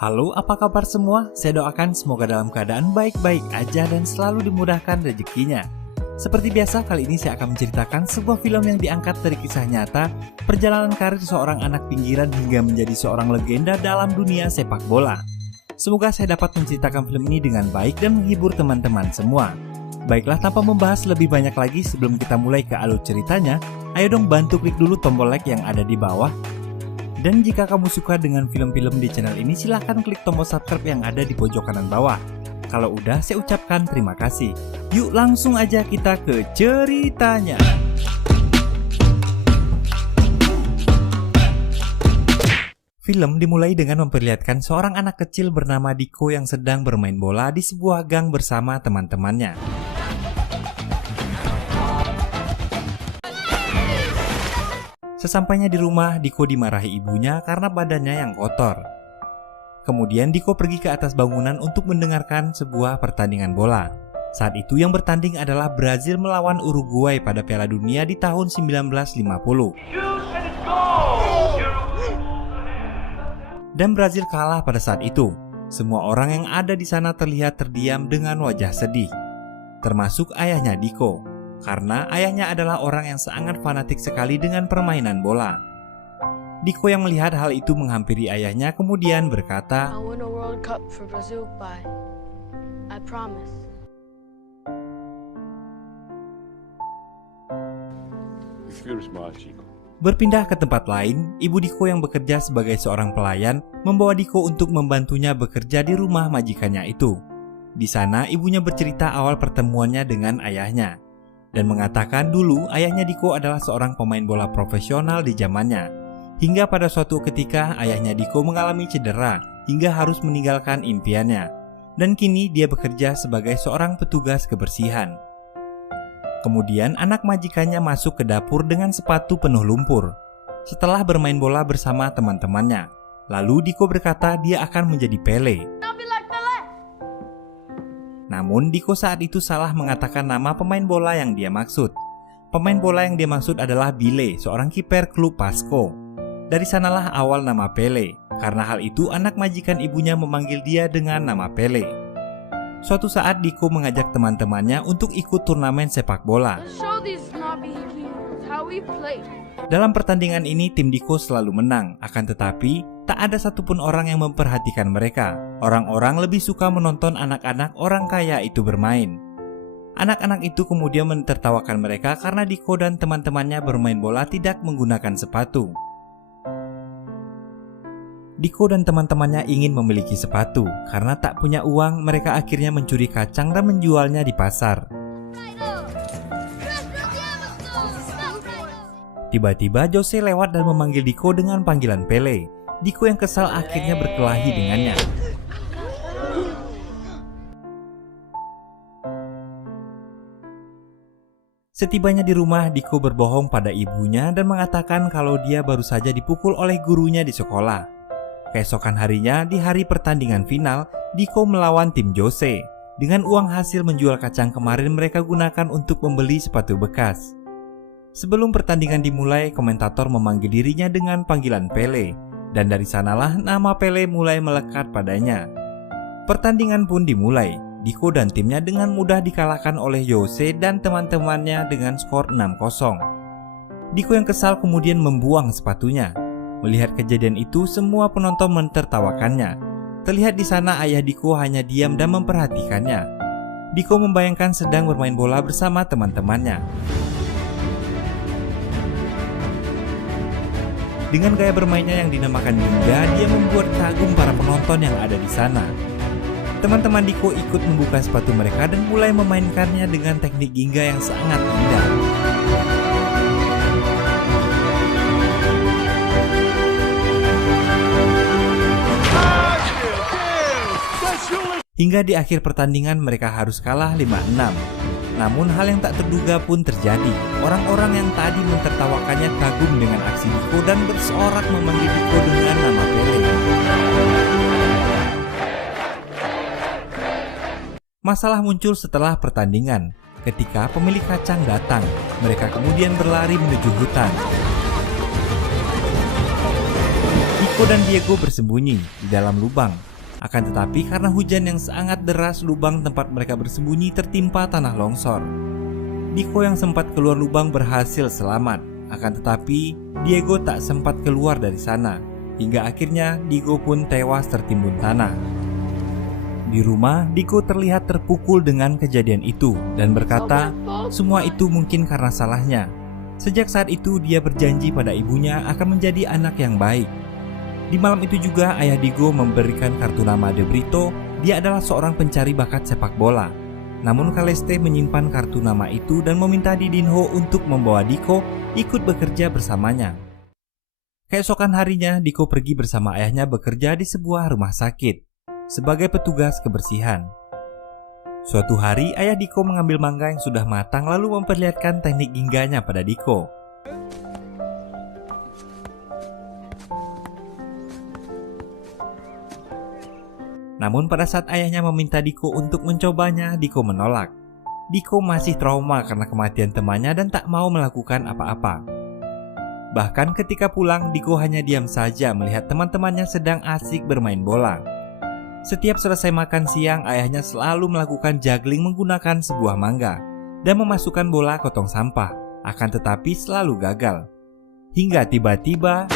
Halo, apa kabar semua? Saya doakan semoga dalam keadaan baik-baik aja dan selalu dimudahkan rezekinya. Seperti biasa, kali ini saya akan menceritakan sebuah film yang diangkat dari kisah nyata perjalanan karir seorang anak pinggiran hingga menjadi seorang legenda dalam dunia sepak bola. Semoga saya dapat menceritakan film ini dengan baik dan menghibur teman-teman semua. Baiklah, tanpa membahas lebih banyak lagi sebelum kita mulai ke alur ceritanya, ayo dong bantu klik dulu tombol like yang ada di bawah. Dan jika kamu suka dengan film-film di channel ini, silahkan klik tombol subscribe yang ada di pojok kanan bawah. Kalau udah, saya ucapkan terima kasih. Yuk langsung aja kita ke ceritanya. Film dimulai dengan memperlihatkan seorang anak kecil bernama Diko yang sedang bermain bola di sebuah gang bersama teman-temannya. Sesampainya di rumah, Diko dimarahi ibunya karena badannya yang kotor. Kemudian Diko pergi ke atas bangunan untuk mendengarkan sebuah pertandingan bola. Saat itu yang bertanding adalah Brazil melawan Uruguay pada Piala Dunia di tahun 1950. Dan Brazil kalah pada saat itu. Semua orang yang ada di sana terlihat terdiam dengan wajah sedih, termasuk ayahnya Diko. Karena ayahnya adalah orang yang sangat fanatik sekali dengan permainan bola. Diko yang melihat hal itu menghampiri ayahnya kemudian berkata, I win a World Cup for Brazil, bye. I promise. Berpindah ke tempat lain, ibu Diko yang bekerja sebagai seorang pelayan membawa Diko untuk membantunya bekerja di rumah majikannya itu. Di sana ibunya bercerita awal pertemuannya dengan ayahnya dan mengatakan dulu ayahnya Diko adalah seorang pemain bola profesional di zamannya. Hingga pada suatu ketika ayahnya Diko mengalami cedera hingga harus meninggalkan impiannya. Dan kini dia bekerja sebagai seorang petugas kebersihan. Kemudian anak majikannya masuk ke dapur dengan sepatu penuh lumpur setelah bermain bola bersama teman-temannya. Lalu Diko berkata dia akan menjadi Pele. Namun Diko saat itu salah mengatakan nama pemain bola yang dia maksud. Pemain bola yang dia maksud adalah Bile, seorang kiper klub Pasco. Dari sanalah awal nama Pele. Karena hal itu anak majikan ibunya memanggil dia dengan nama Pele. Suatu saat Diko mengajak teman-temannya untuk ikut turnamen sepak bola. Dalam pertandingan ini tim Diko selalu menang, akan tetapi tak ada satupun orang yang memperhatikan mereka. Orang-orang lebih suka menonton anak-anak orang kaya itu bermain. Anak-anak itu kemudian mentertawakan mereka karena Diko dan teman-temannya bermain bola tidak menggunakan sepatu. Diko dan teman-temannya ingin memiliki sepatu. Karena tak punya uang, mereka akhirnya mencuri kacang dan menjualnya di pasar. Tiba-tiba Jose lewat dan memanggil Diko dengan panggilan Pele. Diko yang kesal akhirnya berkelahi dengannya. Setibanya di rumah, Diko berbohong pada ibunya dan mengatakan kalau dia baru saja dipukul oleh gurunya di sekolah. Keesokan harinya, di hari pertandingan final, Diko melawan tim Jose. Dengan uang hasil menjual kacang kemarin mereka gunakan untuk membeli sepatu bekas. Sebelum pertandingan dimulai, komentator memanggil dirinya dengan panggilan Pele, dan dari sanalah nama Pele mulai melekat padanya. Pertandingan pun dimulai. Diko dan timnya dengan mudah dikalahkan oleh Jose dan teman-temannya dengan skor 6-0. Diko yang kesal kemudian membuang sepatunya. Melihat kejadian itu, semua penonton mentertawakannya. Terlihat di sana ayah Diko hanya diam dan memperhatikannya. Diko membayangkan sedang bermain bola bersama teman-temannya. Dengan gaya bermainnya yang dinamakan ninja, dia membuat kagum para penonton yang ada di sana. Teman-teman Diko ikut membuka sepatu mereka dan mulai memainkannya dengan teknik ginga yang sangat indah. Hingga di akhir pertandingan mereka harus kalah 5-6. Namun hal yang tak terduga pun terjadi. Orang-orang yang tadi mentertawakannya kagum dengan aksi Diko dan bersorak memanggil Diko dengan nama Pele. Masalah muncul setelah pertandingan. Ketika pemilik kacang datang, mereka kemudian berlari menuju hutan. Diko dan Diego bersembunyi di dalam lubang. Akan tetapi karena hujan yang sangat deras, lubang tempat mereka bersembunyi tertimpa tanah longsor. Diko yang sempat keluar lubang berhasil selamat. Akan tetapi Diego tak sempat keluar dari sana. Hingga akhirnya Diego pun tewas tertimbun tanah. Di rumah, Diko terlihat terpukul dengan kejadian itu dan berkata, semua itu mungkin karena salahnya. Sejak saat itu dia berjanji pada ibunya akan menjadi anak yang baik. Di malam itu juga ayah Diego memberikan kartu nama De Brito. Dia adalah seorang pencari bakat sepak bola. Namun Caleste menyimpan kartu nama itu dan meminta Didinho untuk membawa Diko ikut bekerja bersamanya. Keesokan harinya, Diko pergi bersama ayahnya bekerja di sebuah rumah sakit sebagai petugas kebersihan. Suatu hari, ayah Diko mengambil mangga yang sudah matang lalu memperlihatkan teknik gingganya pada Diko. Namun pada saat ayahnya meminta Diko untuk mencobanya, Diko menolak. Diko masih trauma karena kematian temannya dan tak mau melakukan apa-apa. Bahkan ketika pulang, Diko hanya diam saja melihat teman-temannya sedang asik bermain bola. Setiap selesai makan siang, ayahnya selalu melakukan juggling menggunakan sebuah mangga dan memasukkan bola ke tong sampah, akan tetapi selalu gagal. Hingga tiba-tiba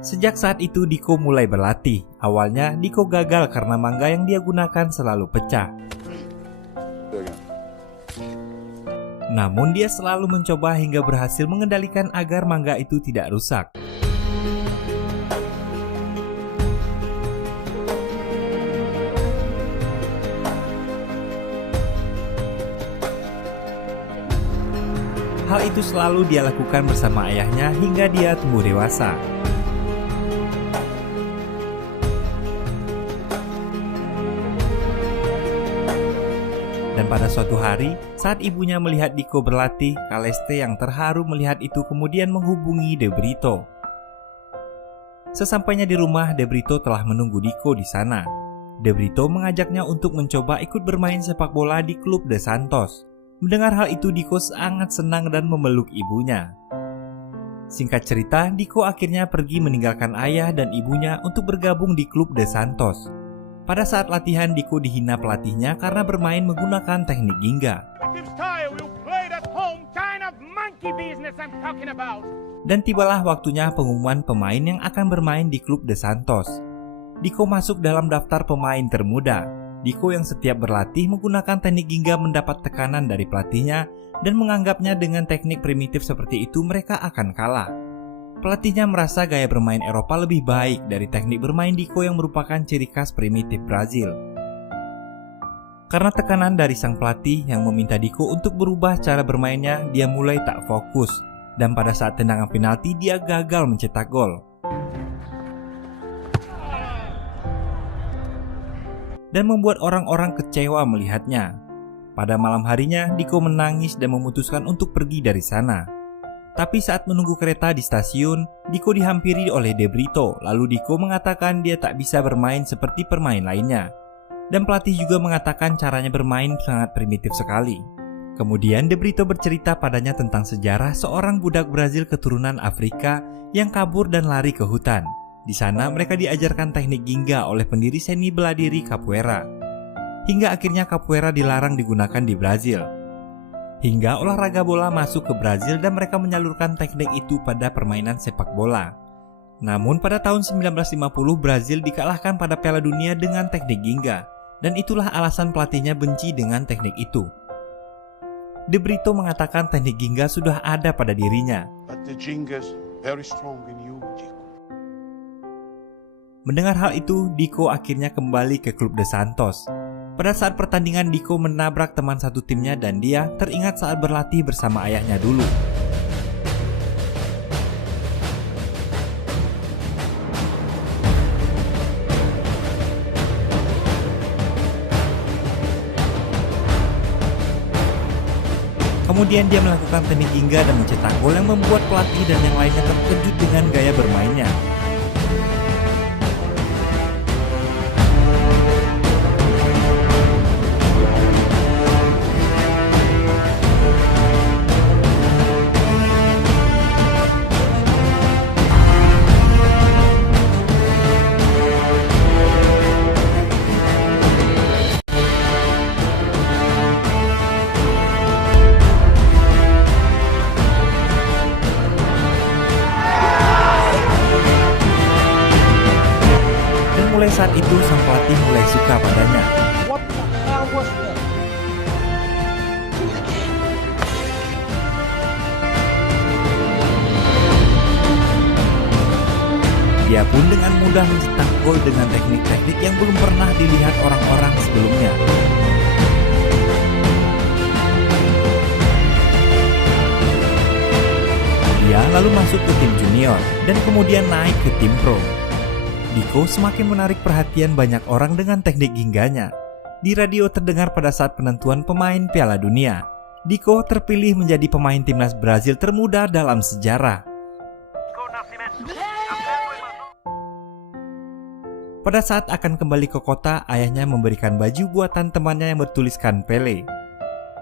sejak saat itu Diko mulai berlatih. Awalnya Diko gagal karena mangga yang dia gunakan selalu pecah. Namun dia selalu mencoba hingga berhasil mengendalikan agar mangga itu tidak rusak. Hal itu selalu dia lakukan bersama ayahnya hingga dia tumbuh dewasa. Dan pada suatu hari, saat ibunya melihat Diko berlatih, Caleste yang terharu melihat itu kemudian menghubungi De Brito. Sesampainya di rumah, De Brito telah menunggu Diko di sana. De Brito mengajaknya untuk mencoba ikut bermain sepak bola di klub De Santos. Mendengar hal itu, Diko sangat senang dan memeluk ibunya. Singkat cerita, Diko akhirnya pergi meninggalkan ayah dan ibunya untuk bergabung di klub De Santos. Pada saat latihan, Diko dihina pelatihnya karena bermain menggunakan teknik ginga. Dan tibalah waktunya pengumuman pemain yang akan bermain di klub De Santos. Diko masuk dalam daftar pemain termuda. Diko yang setiap berlatih menggunakan teknik ginga mendapat tekanan dari pelatihnya dan menganggapnya dengan teknik primitif seperti itu mereka akan kalah. Pelatihnya merasa gaya bermain Eropa lebih baik dari teknik bermain Diko yang merupakan ciri khas primitif Brazil. Karena tekanan dari sang pelatih yang meminta Diko untuk berubah cara bermainnya, dia mulai tak fokus. Dan pada saat tendangan penalti, dia gagal mencetak gol. Dan membuat orang-orang kecewa melihatnya. Pada malam harinya, Diko menangis dan memutuskan untuk pergi dari sana. Tapi saat menunggu kereta di stasiun, Diko dihampiri oleh De Brito. Lalu Diko mengatakan dia tak bisa bermain seperti pemain lainnya. Dan pelatih juga mengatakan caranya bermain sangat primitif sekali. Kemudian De Brito bercerita padanya tentang sejarah seorang budak Brazil keturunan Afrika yang kabur dan lari ke hutan. Di sana mereka diajarkan teknik ginga oleh pendiri seni bela diri capoeira. Hingga akhirnya capoeira dilarang digunakan di Brazil. Hingga olahraga bola masuk ke Brazil dan mereka menyalurkan teknik itu pada permainan sepak bola. Namun pada tahun 1950 Brazil dikalahkan pada Piala Dunia dengan teknik ginga. Dan itulah alasan pelatihnya benci dengan teknik itu. De Brito mengatakan teknik ginga sudah ada pada dirinya. Mendengar hal itu, Diko akhirnya kembali ke klub De Santos. Pada saat pertandingan, Diko menabrak teman satu timnya dan dia teringat saat berlatih bersama ayahnya dulu. Kemudian dia melakukan teknik ginga dan mencetak gol yang membuat pelatih dan yang lainnya terkejut dengan gaya bermainnya. saat itu sang pelatih mulai suka padanya. What the hell was that? Dia pun dengan mudah mencetak gol dengan teknik-teknik yang belum pernah dilihat orang-orang sebelumnya. Dia lalu masuk ke tim junior dan kemudian naik ke tim pro. Diko semakin menarik perhatian banyak orang dengan teknik gingganya. Di radio terdengar pada saat penentuan pemain Piala Dunia. Diko terpilih menjadi pemain timnas Brazil termuda dalam sejarah. Pada saat akan kembali ke kota, ayahnya memberikan baju buatan temannya yang bertuliskan Pele.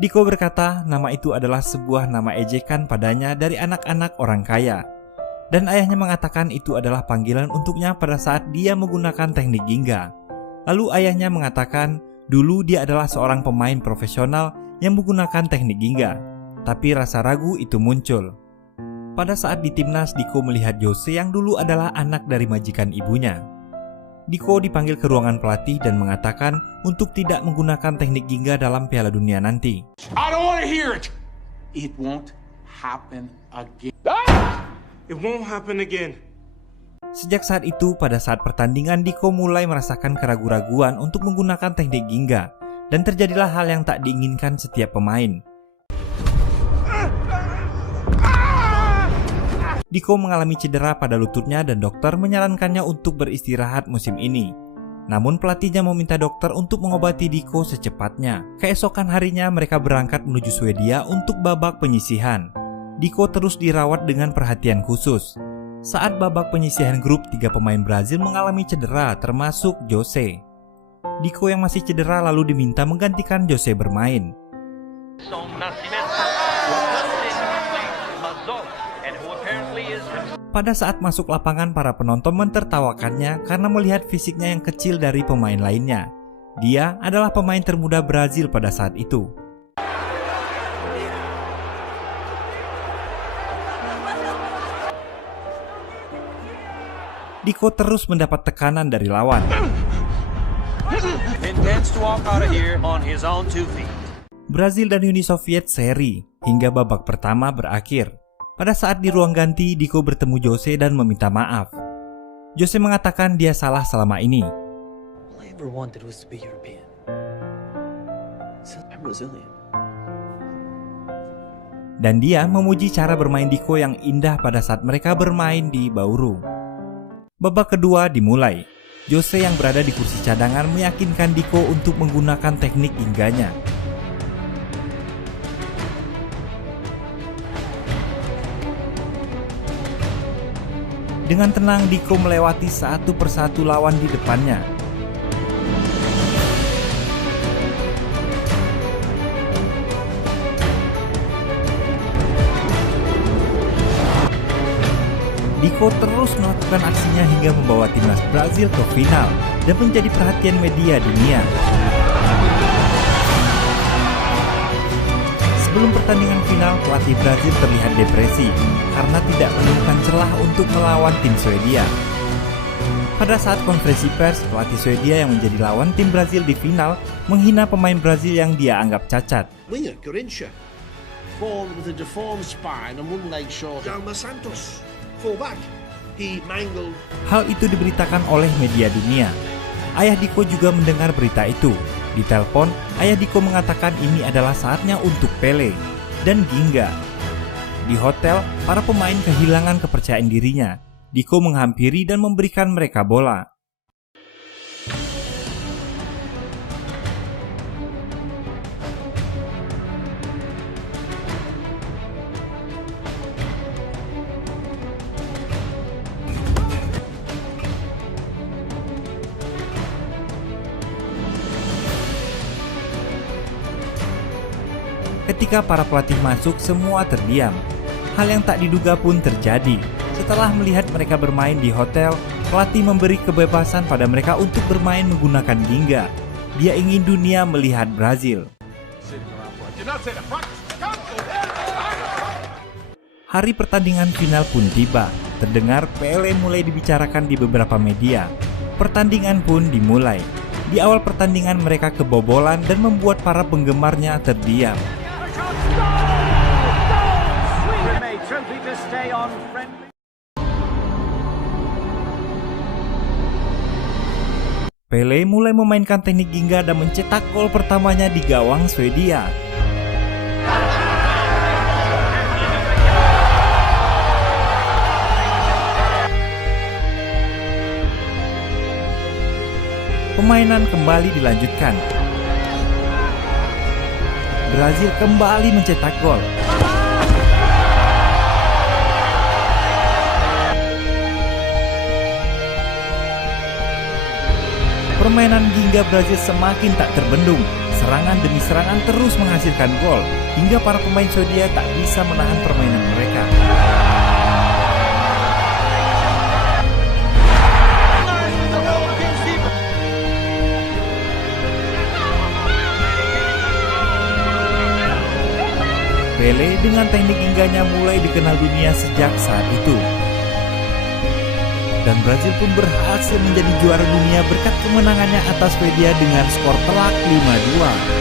Diko berkata nama itu adalah sebuah nama ejekan padanya dari anak-anak orang kaya. Dan ayahnya mengatakan itu adalah panggilan untuknya pada saat dia menggunakan teknik gingga. Lalu ayahnya mengatakan dulu dia adalah seorang pemain profesional yang menggunakan teknik gingga. Tapi rasa ragu itu muncul. Pada saat di timnas, Diko melihat Jose yang dulu adalah anak dari majikan ibunya. Diko dipanggil ke ruangan pelatih dan mengatakan untuk tidak menggunakan teknik gingga dalam Piala Dunia nanti. I don't want to hear it. It won't happen again. It won't happen again. Sejak saat itu, pada saat pertandingan, Diko mulai merasakan keraguan-raguan untuk menggunakan teknik gingga, dan terjadilah hal yang tak diinginkan setiap pemain. Diko mengalami cedera pada lututnya dan dokter menyarankannya untuk beristirahat musim ini. Namun pelatihnya meminta dokter untuk mengobati Diko secepatnya. Keesokan harinya mereka berangkat menuju Swedia untuk babak penyisihan. Diko terus dirawat dengan perhatian khusus. Saat babak penyisihan grup, 3 pemain Brazil mengalami cedera termasuk Jose. Diko yang masih cedera lalu diminta menggantikan Jose bermain. Pada saat masuk lapangan, para penonton mentertawakannya karena melihat fisiknya yang kecil dari pemain lainnya. Dia adalah pemain termuda Brazil pada saat itu. Diko terus mendapat tekanan dari lawan. Brazil dan Uni Soviet seri hingga babak pertama berakhir. Pada saat di ruang ganti, Diko bertemu Jose dan meminta maaf. Jose mengatakan dia salah selama ini. Dan dia memuji cara bermain Diko yang indah pada saat mereka bermain di Bauru. Babak kedua dimulai. Jose yang berada di kursi cadangan meyakinkan Diko untuk menggunakan teknik gingganya. Dengan tenang, Diko melewati satu persatu lawan di depannya. Diko terus melakukan aksinya hingga membawa timnas Brazil ke final dan menjadi perhatian media dunia. Sebelum pertandingan final, pelatih Brazil terlihat depresi karena tidak menemukan celah untuk melawan tim Swedia. Pada saat konferensi pers, pelatih Swedia yang menjadi lawan tim Brazil di final menghina pemain Brazil yang dia anggap cacat. Winger Garrincha, forward with a deformed spine and one leg short. Jaume Santos, fullback, he mangled. Hal itu diberitakan oleh media dunia. Ayah Diko juga mendengar berita itu. Di telepon, ayah Diko mengatakan ini adalah saatnya untuk Pele dan Ginga. Di hotel, para pemain kehilangan kepercayaan dirinya. Diko menghampiri dan memberikan mereka bola. Ketika para pelatih masuk, semua terdiam. Hal yang tak diduga pun terjadi. Setelah melihat mereka bermain di hotel, pelatih memberi kebebasan pada mereka untuk bermain menggunakan ginga. Dia ingin dunia melihat Brazil. Hari pertandingan final pun tiba. Terdengar Pele mulai dibicarakan di beberapa media. Pertandingan pun dimulai. Di awal pertandingan mereka kebobolan dan membuat para penggemarnya terdiam. Pele mulai memainkan teknik Ginga dan mencetak gol pertamanya di gawang Swedia. Permainan kembali dilanjutkan. Brazil kembali mencetak gol. Permainan Ginga Brazil semakin tak terbendung. Serangan demi serangan terus menghasilkan gol, hingga para pemain Swedia tak bisa menahan permainan mereka. Pele dengan teknik Gingganya mulai dikenal dunia sejak saat itu. Dan Brazil pun berhasil menjadi juara dunia berkat kemenangannya atas Swedia dengan skor telak 5-2.